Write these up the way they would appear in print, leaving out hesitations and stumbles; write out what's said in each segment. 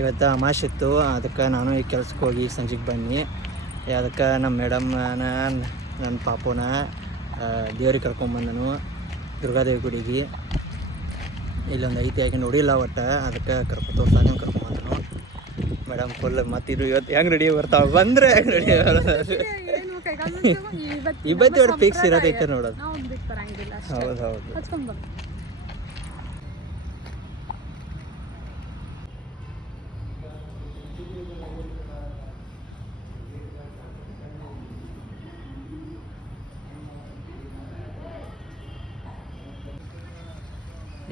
ಇವತ್ತು ಅಮಾವಾಸ್ಯೆ ಇತ್ತು, ಅದಕ್ಕೆ ನಾನು ಈ ಕೆಲ್ಸಕ್ಕೆ ಹೋಗಿ ಸಂಜೆಗೆ ಬನ್ನಿ. ಅದಕ್ಕೆ ನಮ್ಮ ಮೇಡಮ್ನ ನನ್ನ ಪಾಪುನ ದೇವ್ರಿಗೆ ಕರ್ಕೊಂಬಂದನು ದುರ್ಗಾದೇವಿ ಗುಡಿಗೆ. ಇಲ್ಲೊಂದು ಐತಿ ಆಗಿ ನೋಡಿಲ್ಲ ಒಟ್ಟು, ಅದಕ್ಕೆ ತೋರ್ಸಾಕ ಕರ್ಕೊಂಬಂದನು ಮೇಡಮ್. ಫುಲ್ ಮತ್ತಿದು ಇವತ್ತು ಹೆಂಗೆ ರೆಡಿ ಬರ್ತಾವೆ ಬಂದರೆ ಹೆಂಗೆ ರೆಡಿ ಇವತ್ತು ಅವ್ರು ಫಿಕ್ಸ್ ಇರೋದೈತೆ ನೋಡೋದು. ಹೌದು ಹೌದು.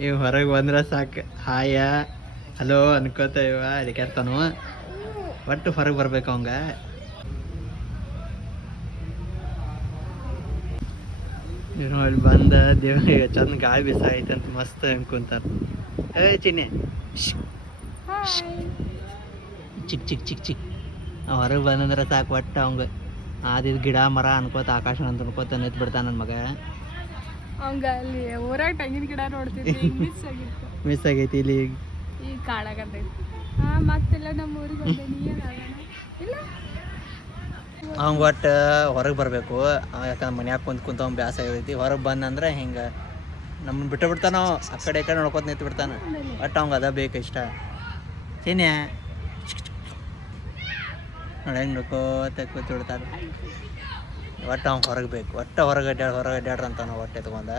ಇವು ಹೊರಗೆ ಬಂದ್ರೆ ಸಾಕು, ಹಾಯ ಹಲೋ ಅನ್ಕೋತ ಇವ ಅಡಿಕೆರ್ತಾನು. ಒಟ್ಟು ಹೊರಗೆ ಬರ್ಬೇಕು ಅವಂಗ. ಇವ್ನು ಅಲ್ಲಿ ಬಂದ ದೇವ್ರಿಗೆ ಚಂದ ಗಾಳಿ ಬಿಸಾಯ್ತು ಅಂತ ಮಸ್ತ್ ಅನ್ಕೊಂತಾರ. ಚಿನ್ನೆ ಚಿಕ್ ಚಿಕ್ ಚಿಕ್ ಚಿಕ್ ಹೊರಗೆ ಬಂದಂದ್ರೆ ಸಾಕು. ಒಟ್ಟು ಅವಂಗ ಆದಿದ್ ಗಿಡ ಮರ ಅನ್ಕೋತ ಆಕಾಶ ಅಂತ ಅನ್ಕೋತ ನಿಂತು ಬಿಡ್ತಾನ ನನ್ನ ಮಗ. ಅವಂಗ ಅಲ್ಲಿ ಊರಾಗ ತೆಂಗಿನ ಗಿಡ ನೋಡ್ತಿದ್ವಿ, ಮಿಸ್ ಆಗೈತಿ ಇಲ್ಲಿ ಈಗ ಕಾಡಾಗತೈತಿ. ಮತ್ತೆಲ್ಲ ನಮ್ಮ ಊರಿಗೆ ಇಲ್ಲ ಅವಂಗ ಒಟ್ಟು ಹೊರಗೆ ಬರಬೇಕು. ಯಾಕಂದ್ರೆ ಮನ್ಯಾಗ ಕುಂತ ಅವ್ನು ಬ್ಯಾಸ ಆಗೈತಿ. ಹೊರಗೆ ಬಂದಂದ್ರೆ ಹಿಂಗೆ ನಮ್ಮನ್ನ ಬಿಡ್ತಾನ, ಆ ಕಡೆ ಈ ಕಡೆ ನೋಡ್ಕೊತ ನಿಂತು ಬಿಡ್ತಾನೆ. ಒಟ್ಟು ಅವಂಗ ಅದ ಬೇಕು ಇಷ್ಟ. ಸೀನ್ಯ ನೋಡಿ ಹೆಂಗೆ ನೋಡ್ಕೋತ ಕೂತ್ಬಿಡ್ತಾನೆ. ಒಟ್ಟು ಅವ್ನು ಹೊರಗೆ ಬೇಕು. ಒಟ್ಟು ಹೊರಗೆ ಅಡ್ಡಾಡ್ರಿ ಅಂತ ನಾವು ಹೊಟ್ಟೆ ತೊಗೊಂಡ